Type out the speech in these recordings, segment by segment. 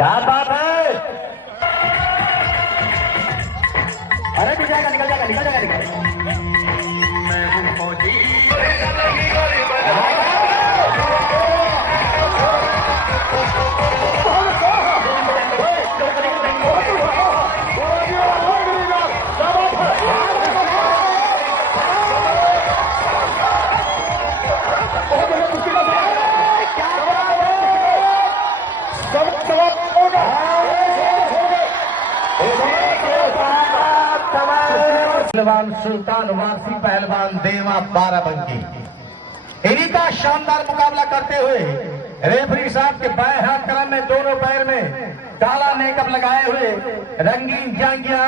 क्या बात है? अरे निकल जाएगा, निकल जाएगा, निकल जाएगा, निकल पहलवान सुल्तान वासी पहलवान देवा बाराबंकी इन्हीं का शानदार मुकाबला करते हुए रेफरी साहब के बाएं हाथ क्रम में दोनों पैर में काला मेकअप लगाए हुए रंगीन जांघिया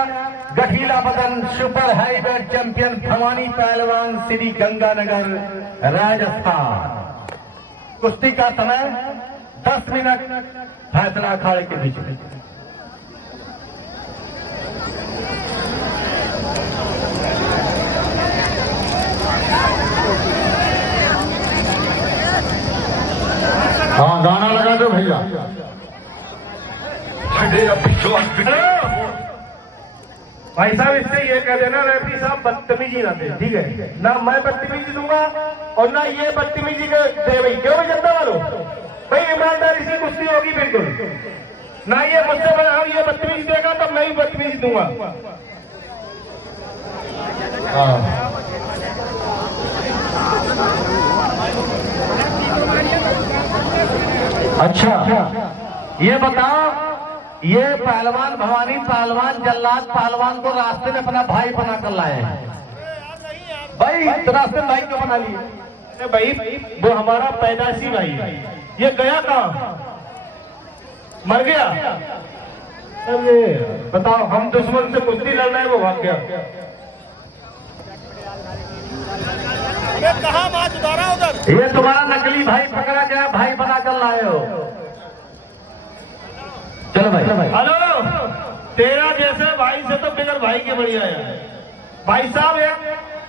गठीला बदन सुपर हाईवेट चैंपियन भवानी पहलवान श्री गंगानगर राजस्थान। कुश्ती का समय 10 मिनट, फैसला अखाड़े के बीच में। हाँ गाना लगा दो भैया। भाई साहब इससे ये कह देना रेफरी साहब बदतमीजी ना दे, ठीक है ना? मैं बदतमीजी दूंगा और ना ये बदतमीजी का दे। भाई क्यों भाई जनता वालों, भाई ईमानदारी से कुश्ती होगी बिल्कुल ना। ये मुझसे बना ये बदतमीजी देगा तो मैं ही बदतमीजी दूंगा। अच्छा ये बताओ, ये पहलवान भवानी पहलवान जल्लाद पहलवान को रास्ते में अपना भाई बना कर लाए हैं। भाई रास्ते में भाई क्यों बना लिए? भाई वो हमारा पैदाशी भाई है। ये गया कहाँ? मर गया। अरे बताओ, हम दुश्मन से कुश्ती लड़ रहे हैं, वो भाग गया। कहाँ बात उतारा उधर? ये तुम्हारा नकली भाई पकड़ा गया, भाई बना कर लाए हो। चलो भाई। हेलो, तेरा जैसे भाई से तो बिगर भाई के बढ़िया है। भाई साहब एक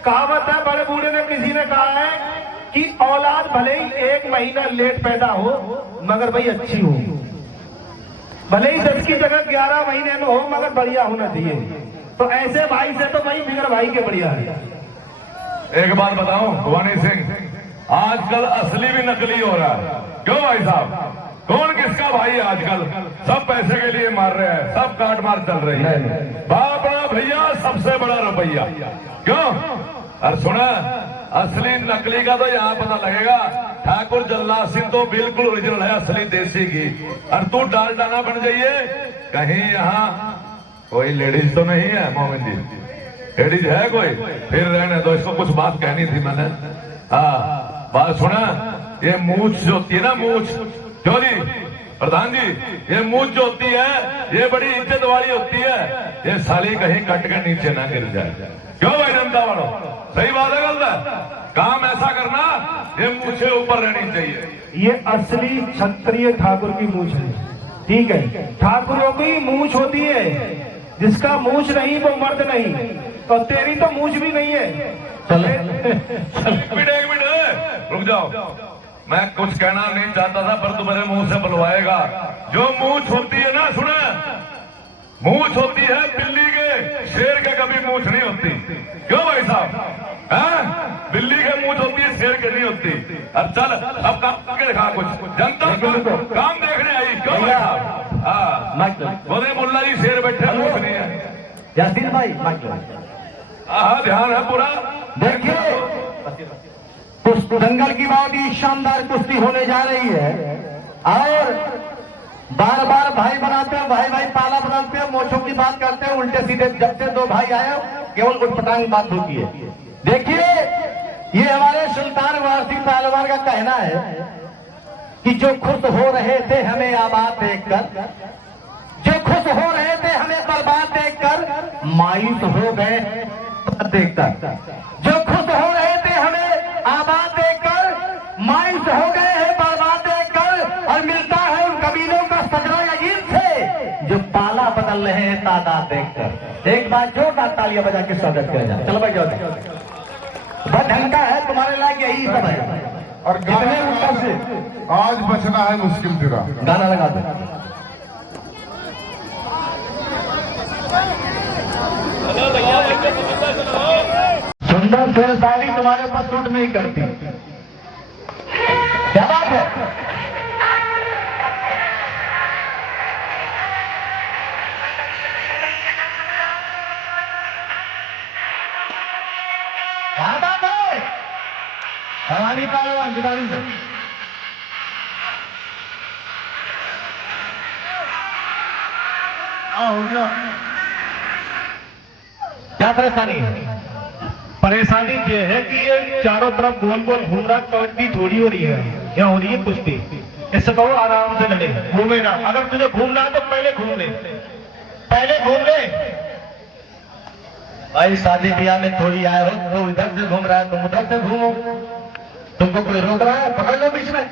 कहावत है, बड़े बूढ़े ने किसी ने कहा है कि औलाद भले ही 1 महीना लेट पैदा हो मगर भाई अच्छी हो। भले ही 10 की जगह 11 महीने में हो मगर बढ़िया होना चाहिए। तो ऐसे भाई से तो भाई बिगर भाई के बढ़िया है। एक बात बताऊं भवानी सिंह, आजकल असली भी नकली हो रहा है। क्यों भाई साहब? कौन किसका भाई है आजकल? सब पैसे के लिए मार रहे हैं, सब काट मार चल रही है। बड़ा भैया सबसे बड़ा रुपया। क्यों? और सुना, असली नकली का तो यहाँ पता लगेगा। ठाकुर जल्लाद सिंह तो बिल्कुल ओरिजिनल है, असली देसी की। और तू डाल डाना बन जाइए। कहीं यहाँ कोई लेडीज तो नहीं है मोमिन जी? लेडीज है कोई? फिर रहने दो, इसको कुछ बात कहनी थी मैंने। हाँ बात सुना, ये मूछ जो होती है ना, मूछ क्यों जी प्रधान जी, ये मूछ जो होती है ये बड़ी इज्जत वाली होती है। ये साली कहीं कट के नीचे ना गिर जाए। क्यों भाई जनता वालों, सही बात है गलत है? काम ऐसा करना, ये मूछे ऊपर रहनी चाहिए। ये असली क्षत्रिय ठाकुर की मूछ है, ठीक है? ठाकुरों की मूछ होती है, जिसका मूछ नहीं वो मर्द नहीं। तो तेरी तो मूछ भी नहीं है। चले एक मिनट रुक जाओ, मैं कुछ कहना नहीं चाहता था पर तू मेरे मुंह से बुलवाएगा। जो मूछ होती है ना, सुने, मूछ होती है बिल्ली के, शेर के कभी मूछ नहीं होती। क्यों भाई साहब? बिल्ली के मूछ होती है, शेर के नहीं होती। अब चल, अब काम करके दिखा कुछ। जनता काम देखने आई। क्यों भाई साहब? हाँ बोले मुल्ला जी शेर बैठे, मूछ नहीं है। यासीन भाई हाँ ध्यान है पूरा। देखिए दंगल की बहुत ही शानदार कुश्ती होने जा रही है और बार बार भाई बनाते हैं, भाई भाई पाला बनाते हैं, मोछों की बात करते हैं उल्टे सीधे। जब से 2 भाई आए केवल उठपटांग बात होती है। देखिए ये हमारे सुल्तान वासी पहलवान का कहना है कि जो खुश हो रहे थे हमें आबाद देखकर, जो खुश हो रहे थे हमें बर्बाद देखकर, मायूस हो गए देखकर। जो खुश हो रहे थे हमें आबाद देखकर, मायूस हो गए हैं बर्बाद देखकर। और मिलता है उन कबीलों का सजरा अजीब से जो पाला बदल रहे हैं तादाद देखकर। एक बार जोरदार तालियां बजा के स्वागत किया जाए। चलो भाई जाओ, बहुत ढंग का है तुम्हारे लायक, यही सब है। और गाने ऊपर से आज बचना है मुश्किल तेरा। गाना लगा दो। फिर साड़ी तुम्हारे पास सूट नहीं करती। क्या बात है? क्या बात है? हमारी पहलवान खिलाड़ी से क्या परेशानी है? परेशानी ये है कि ये चारों तरफ गोल गोल घूम रहा, कबड्डी थोड़ी हो रही है, यहाँ हो रही है कुश्ती। इससे कहो आराम से लगे, घूमे ना। अगर तुझे घूमना है तो पहले घूम ले, पहले घूम ले। भाई शादी ब्याह में थोड़ी आए हो, तो इधर से घूम रहा है, तुम उधर से घूमो। तुमको कोई रोक रहा है? पकड़ लो बीच में।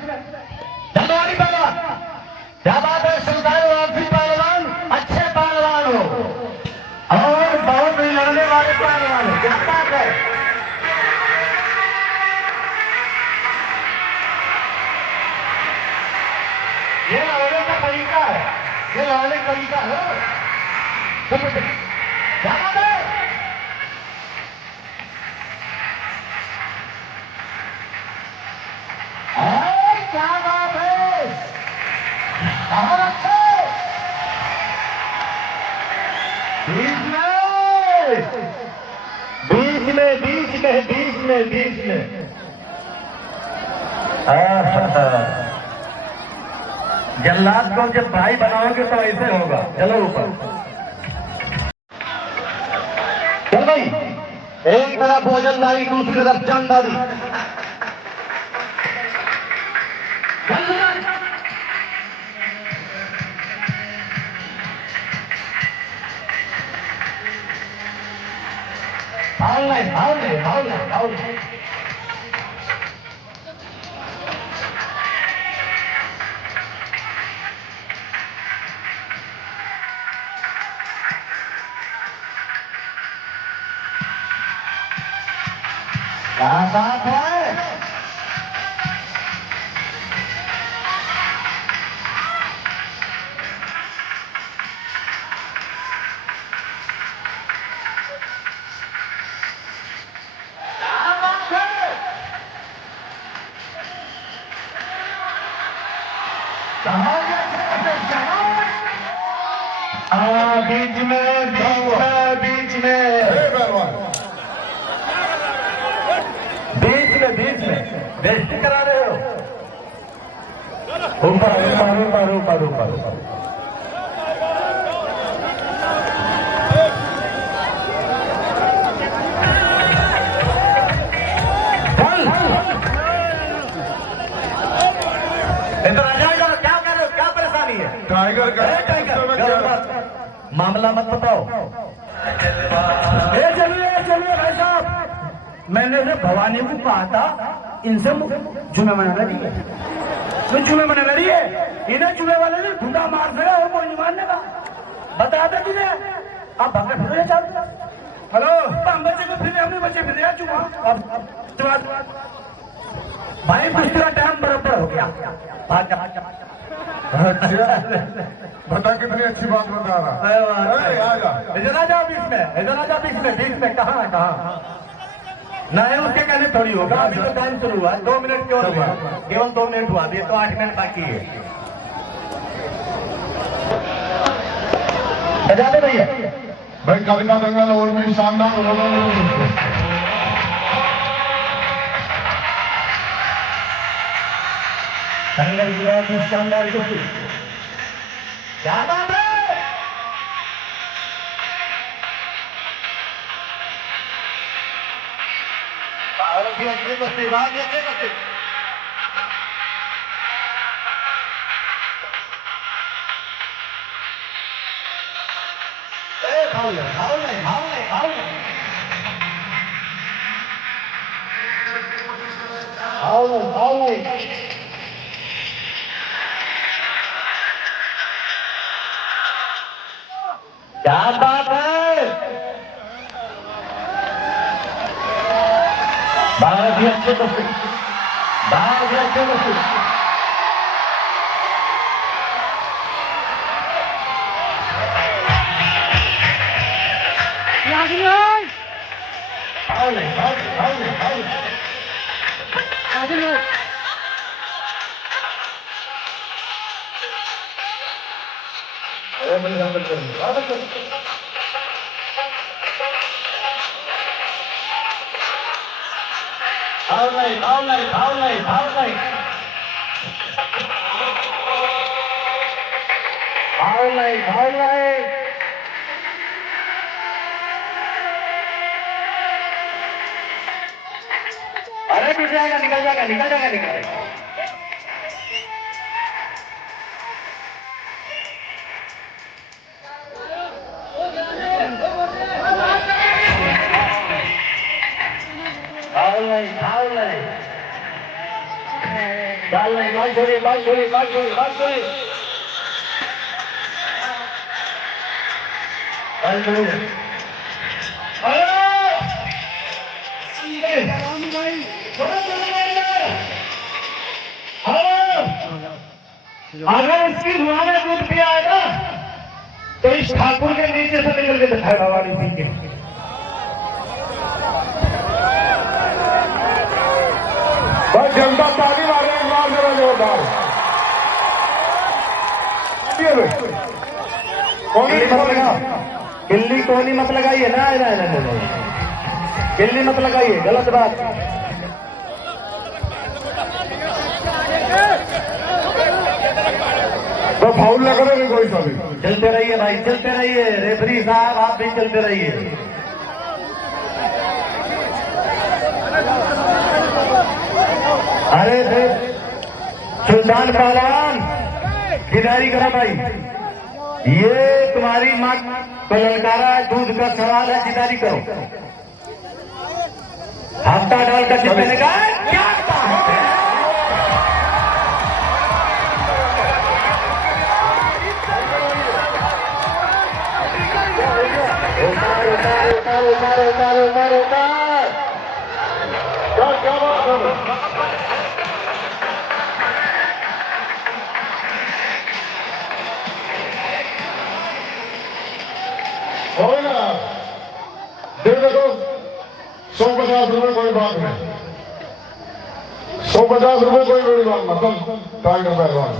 चलो आगे पहलवान। क्या बात है? सुल्तान वापसी पहलवान, अच्छे पहलवान हो और बहुत ही लड़ने वाले पहलवान हो। क्या बात है? ये लड़ने का तरीका है, ये लड़ने का तरीका है। क्या बात है? क्या बात है? बहुत अच्छे। बीच में बीच में बीच में बीच में बीच में जल्लाद को जब भाई बनाओगे तो ऐसे होगा। चलो ऊपर। चल भाई, एक तरफ भोजनदारी, दूसरी तरफ जानदारी। भाव क्या बात है? बीच में बीच में बेइज्जती करा रहे हो। ऊपर ऊपर ऊपर ऊपर ऊपर ऊपर। इधर आ जाएगा। क्या कर रहे हो? क्या परेशानी है? टाइगर मामला मत बताओ। चलिए भाई साहब, मैंने उन्हें भवानी को कहा था इनसे जुमे मना रही है, तो जुमे मना रही है। इन्हें जुमे वाले ने ढूंढा मार दिया और कोई नहीं मारने का। बता दे तुझे अब भगत फिर चालू। हेलो, हम बच्चे को फिर हमने बच्चे फिर चुका। अब भाई कुछ तेरा टाइम बराबर हो गया। अच्छा, बता कितनी अच्छी बात बता रहा। इधर आ जाओ बीच में, इधर आ जाओ बीच में। कहाँ नहीं, उसके कहने थोड़ी होगा। अभी तो टाइम शुरू हुआ, 2 मिनट केवल हुआ, केवल 2 मिनट हुआ। अभी तो 8 मिनट बाकी है। बजा दे भैया। भाई कल का दंगल और भी शानदार होगा। दंगल की शानदार कुश्ती। क्या बात है? अच्छी कुश्ती, बहुत अच्छी कुश्ती। क्या बात है? बहुत ही अच्छे कुश्ती, बहुत ही अच्छे कुश्ती। फाउल नहीं, फाउल नहीं, फाउल नहीं। फाउल नहीं, फाउल नहीं, फाउल नहीं, फाउल नहीं, फाउल नहीं, फाउल नहीं। अरे टूट जाएगा, निकल जाएगा, निकल जाएगा, निकल जाएगा। फाउल नहीं, फाउल नहीं, डाल नहीं, बाल छोड़िए, बाल छोड़िए, बाल छोड़िए, बाल छोड़िए, बाल छोड़िए। अगर इसकी धुआं में दूध पिया आएगा तो इस ठाकुर के नीचे से निकल के दिखाए भवानी सिंह के। बस जनता ताली मारे, एक बार जरा जोरदार। किल्ली मत लगा, किल्ली कोहनी मत लगाइए ना, किल्ली मत लगाइए, गलत बात। तो फाउल न करेंगे कोई सा भी। चलते रहिए भाई, चलते रहिए, रेफरी साहब आप भी चलते रहिए। अरे सुल्तान पहलवान किनारी करो भाई, ये तुम्हारी माँ को ललकारा दूध का सवाल है, जिदारी करो। हफ्ता डालकर जितने का क्या होगा दे देखो, 150 रुपए कोई बात नहीं, 150 रुपए कोई बड़ी बात मतलब टाइगर पहलवान।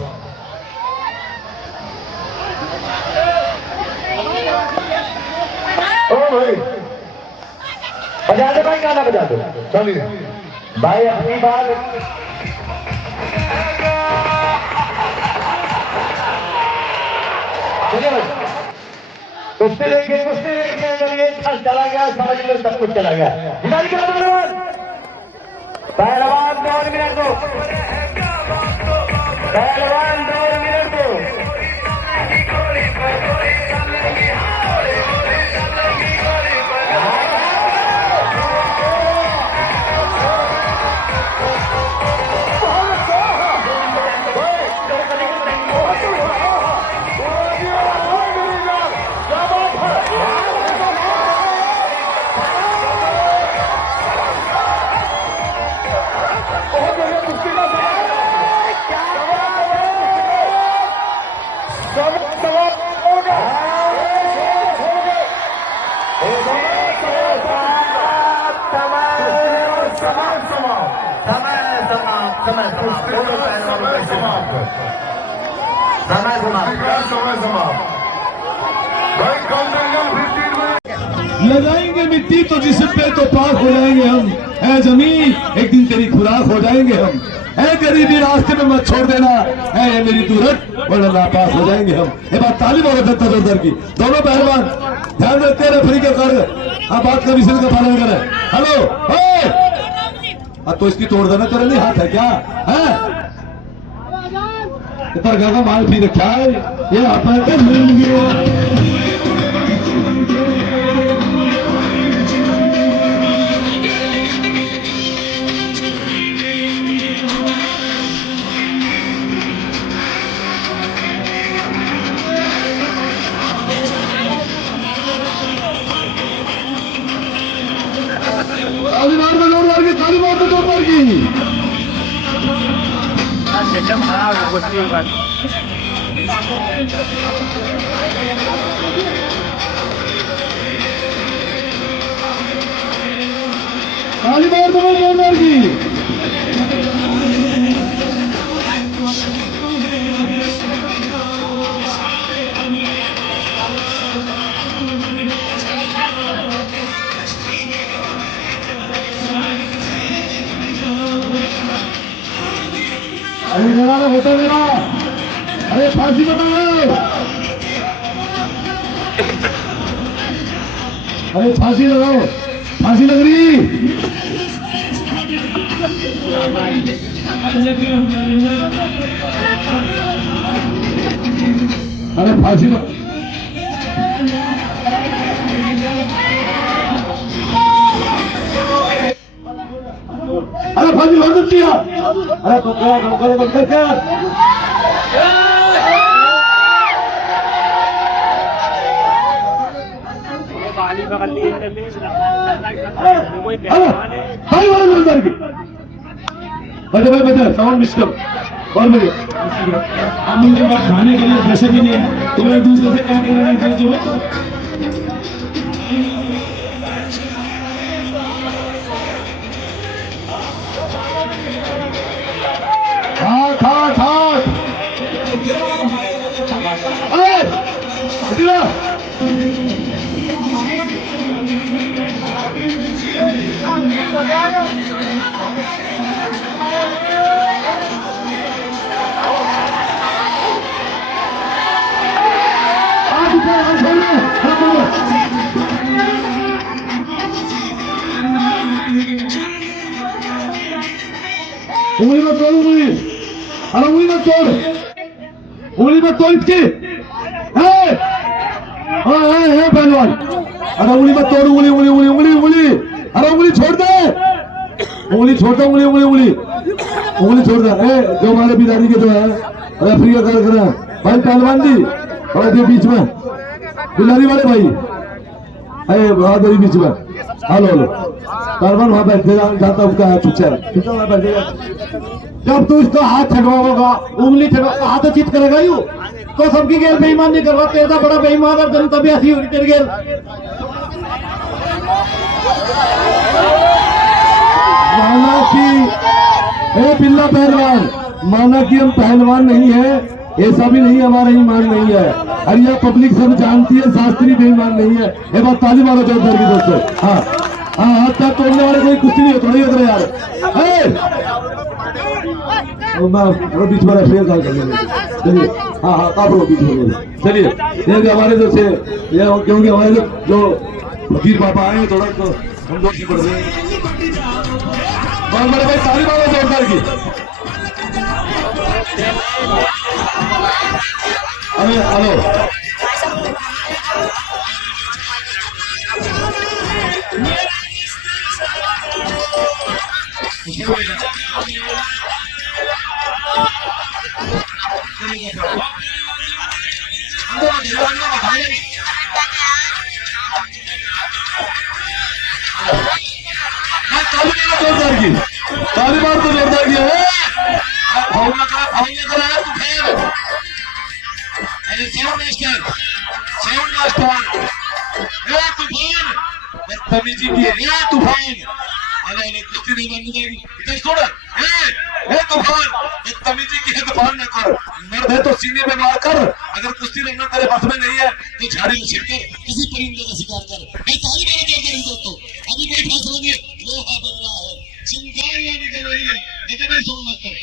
ओ भाई बजा दो भाई, गाना बजा दो। चलिए भाई अपनी बात कुश्ती लेंगे, कुश्ती लेंगे, चला गया, समझ लो सब कुछ चला गया। पहलवान 2 मिनट दो, पहलवान 2 मिनट दो। समय समाप्त। भाई कल लगाएंगे मिट्टी तो जिसम पे तो पाक हो जाएंगे हम। ऐ जमीन एक दिन तेरी खुराक हो जाएंगे हम। ऐ गरीबी रास्ते में मत छोड़ देना, ऐ ये मेरी दूरत वरना नापास हो जाएंगे हम। ये बात तालीम और जनता जोरदार की। दोनों पहलवान ध्यान रखते हैं, रेफरी के कर आप बात का विषय का पालन करें। हेलो तो इसकी तोड़ देना, तेरा नहीं हाथ है क्या है? इधर का माल भी रखा है, ये आप ताली मार दो जोरदार की। अरे मेरा होता मेरा, अरे फांसी बताओ, अरे फांसी लगाओ, फांसी लग रही। अरे फांसी लग, अरे फांसी लग सकती है। अरे तो क्या बजा साउंड मिस्टर और मेरे हम उनके पास खाने के लिए पैसे भी नहीं है, तुम्हें एक दूसरे से काम कराने जो हाथ हाथ हाथ उंगली मत तोड़, उंगली, अरे उंगली मत तोड़, उंगली मत तोड़ इसकी। है पहलवान, अरे उंगली मत तोड़, उंगली उंगली उंगली उंगली उंगली, अरे उंगली छोड़ दे, उंगली छोड़ दे, उंगली उंगली उंगली उंगली छोड़ दे। जो हमारे बिरादरी के जो है रेफरी का कर रहे हैं भाई पहलवान जी, और ये बीच में बिलारी वाले भाई, अरे बहादुरी बीच में। हेलो हेलो पहलवान वहां बैठेगा, जाता उसका हाथ छुच्छा वहां बैठेगा। जब तू इसका हाथ छटवाओगा, उंगली छटवा, हाथ चित करेगा यू तो सबकी गेल बेईमान नहीं करवा, ऐसा बड़ा बेईमान और जनता भी ऐसी होगी तेरी गेल। माना कि बिल्ला पहलवान, माना कि हम पहलवान नहीं है, ऐसा भी नहीं, हमारा ईमान नहीं है, और यह पब्लिक सब जानती है, शास्त्री बेईमान नहीं है। ये बात ताली मारो जोरदार की दोस्तों। हाँ हाँ, हाथ पैर तोड़ने वाले कोई कुछ नहीं होता, नहीं होता यार। मैं बीच में रेफरी कॉल कर लेंगे, चलिए। हाँ हाँ आप लोग बीच में चलिए। ये हमारे जो से ये क्योंकि हमारे जो फकीर पापा आए थोड़ा तो हम लोग की पड़ रहे हैं। और मेरे भाई ताली मारो जोरदार की। अरे हेलो जोरदार की ताली मार तो जोरदार की है। बदतमीजी की है तूफान, कुश्ती नहीं बनने जाएगी इधर छोड़। तूफान बदतमीजी की है, तूफान न कर, मर्द है तो सीने में मार कर, अगर कुश्ती लड़ना तेरे बस में नहीं है तो झाड़ी में छिप कर किसी परिंदे का शिकार कर। ताली मारो जोरदार दोस्तों। अभी कोई फैसला नहीं, लोहा बन रहा है, चिंगारियां निकल रही है, इतने सुन मत कर।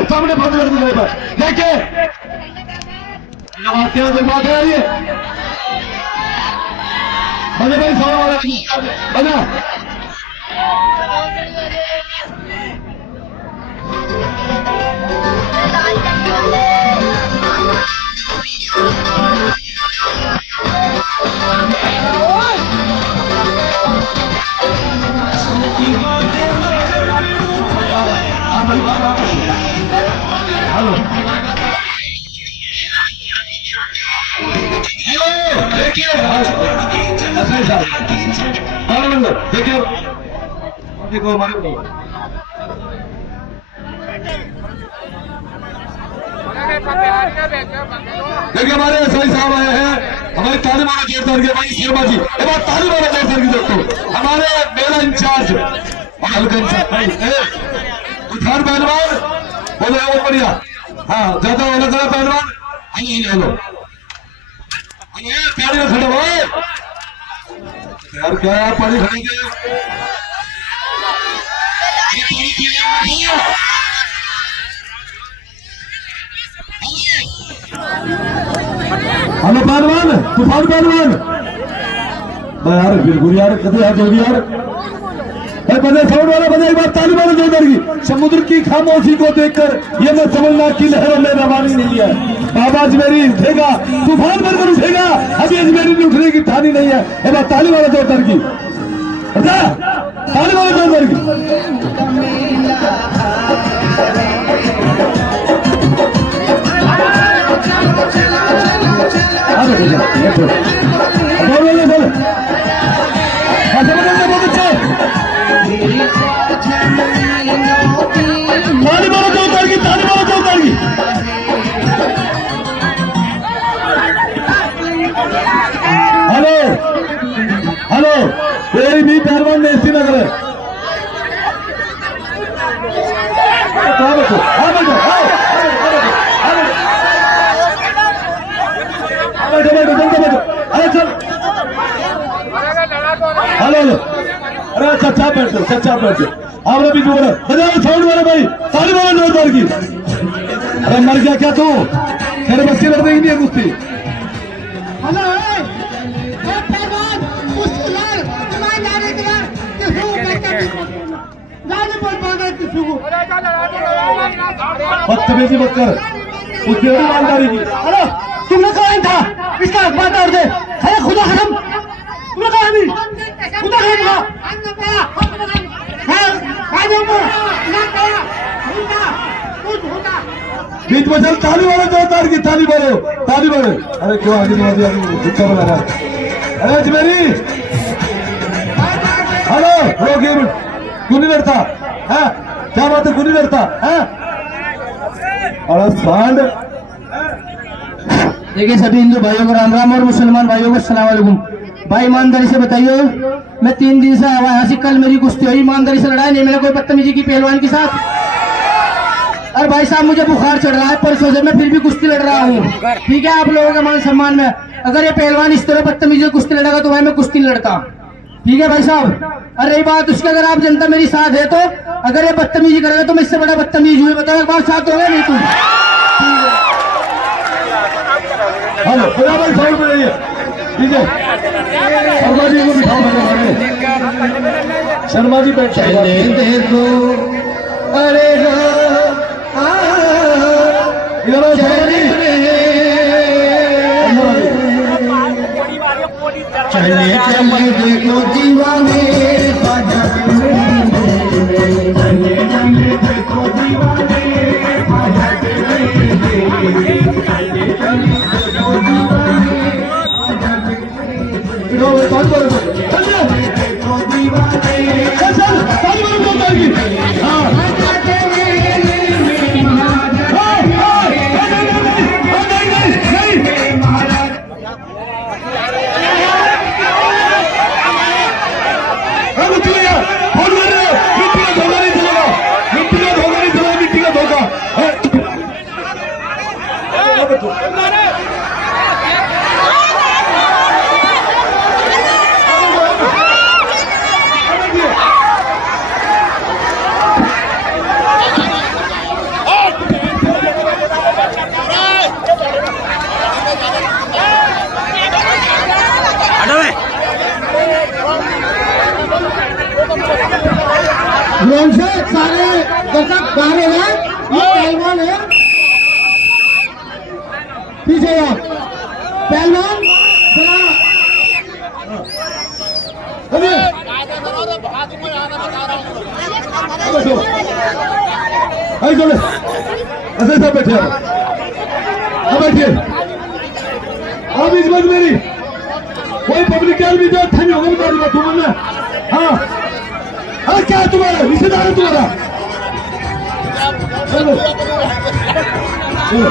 सामने देखिए बात है। बजा भाई सौ वाला बजा हेलो देखिए देखिए देखो हमारे देखिए हमारे एसआई साहब आए हैं हमारे तालिबान जोरदार के भाई शर्मा जी एक बार तालिबान जोरदार की दोस्तों हमारे मेरा इंचार्ज हल्का इंचार्ज भाई उठान पहलवान बोलो बहुत बढ़िया हाँ ज्यादा होना करा पहलवान आइए लो पानी में खड़े हो यार क्या आप पानी खड़ेंगे हेलो पहलवान तूफान पहलवान यार बिल्कुल यार कभी हाथ होगी यार बजे साउंड वाला बजे एक बार ताली मारो जोरदार की समुद्र की खामोशी को देखकर ये मैं समझना की लहरों में रवानी नहीं है बाबा अजमेरी उठेगा तूफान बनकर उठेगा अभी अजमेरी में उठने की ठानी नहीं है एक बार ताली मारो जोरदार की ताली मारो जोरदार की बहुत अच्छा ताली मारो जोरदार की ताली मारो जोरदार की हेलो हेलो कोई भी पहलवान नहीं श्रीनगर है अरे चल हेलो हेलो अरे चचा बैठो आप भी जोड़ बजाओ साउंड वाला भाई ताली मारो जोरदार की अरे मर गया क्या तू तेरे बच्चे लड़ रही नहीं है कुश्ती बदतमीजी मत कर उसकी ईमानदारी की हेलो तुमने कहा था इसका अखबार तोड़ दे अरे खुदा खत्म तुमने कहा नहीं खुदा खत्म बीच में चल ताली मारो जोरदार की ताली मारो अरे क्यों आगे झुक्का बना रहा अरे अजमेरी हेलो क्यों नहीं लड़ता है क्या बात है क्यों नहीं लड़ता है अरे सांड देखिए सभी हिंदू भाइयों को राम राम और मुसलमान भाइयों को अस्सलाम वालेकुम। भाई ईमानदारी से बताइए मैं 3 दिन से आया यहाँ से कल मेरी कुश्ती हुई ईमानदारी से लड़ाई नहीं मैंने कोई बदतमीजी की पहलवान के साथ। और भाई साहब मुझे बुखार चढ़ रहा है परसों से मैं फिर भी कुश्ती लड़ रहा हूँ ठीक है आप लोगों के मान सम्मान में अगर ये पहलवान इस तरह बदतमीजी से कुश्ती लड़ेगा तो भाई मैं कुश्ती लड़ता ठीक है भाई साहब। और रही बात उसके अगर आप जनता मेरी साथ है तो अगर ये बदतमीजी करेगा तो मैं इससे बड़ा बदतमीज हुए बताओ एक बार साथ होगा नहीं तुम हेलो भाई साउंड में रहिए ठीक है शर्मा जी को बिठाओ शर्मा जी बैठ देखो अरे चले चले देखो दीवाने देखो दीवाने पहलवान से सारे दर्शक बाहर हो गए। ये पहलवान है, पीछे आओ। पहलवान चला अरे आई चलो ऐसे सब बैठे अब बैठिए। अब इस बात मेरी कोई पब्लिक भी जो अच्छा नहीं होगा बता दूंगा तुम्हें। हाँ हाँ क्या तुम्हारा रिश्तेदार है तुम्हारा? चलो चलो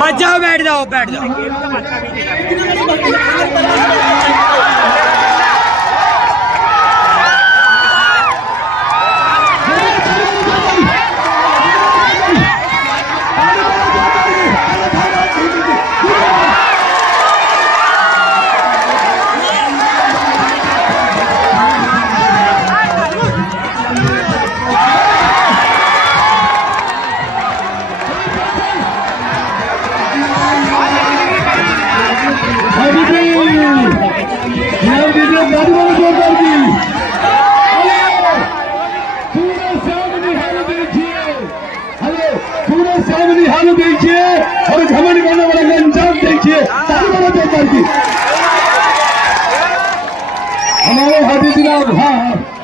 बच जाओ, बैठ जाओ, बैठ जाओ। हाल देखिए और घमंड करने वाले का अंजाम देखिए। हमारे हाथी जिला हाँ हाँ